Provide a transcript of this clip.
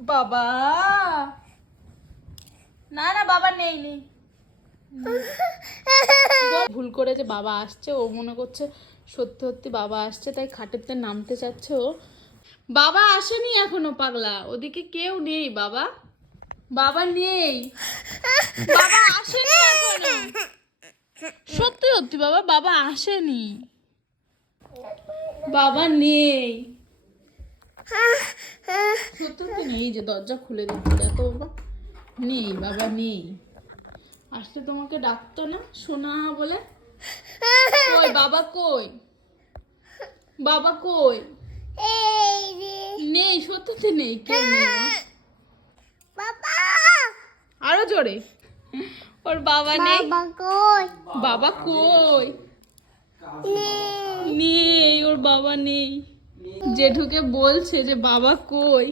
বাবা না না বাবা নেই নেই ভুল করেছে, বাবা আসছে, ও মনে করছে সত্যি সত্যি বাবা আসছে, তাই খাটেতে নামতে চাচ্ছে ও। বাবা আসেনি এখনো পাগলা, ওদিকে কেউ নেই বাবা, বাবা নেই, বাবা আসেনি এখনো, সত্যি সত্যি বাবা, বাবা আসেনি, বাবা নেই, সত্যি সত্যি নেই, যে দরজা খুলে দিচ্ছে দেখো বাবা, নেই বাবা নেই, আসলে তোমাকে ডাকতো না সোনা বলে, কই বাবা কই, বাবা কই, নেই সত্যি নেই, কেউ নেই বাবা আরো জোরে, ওর বাবা নেই, বাবা কই, নেই ওর বাবা নেই, জেঠুকে বলছে যে বাবা কই।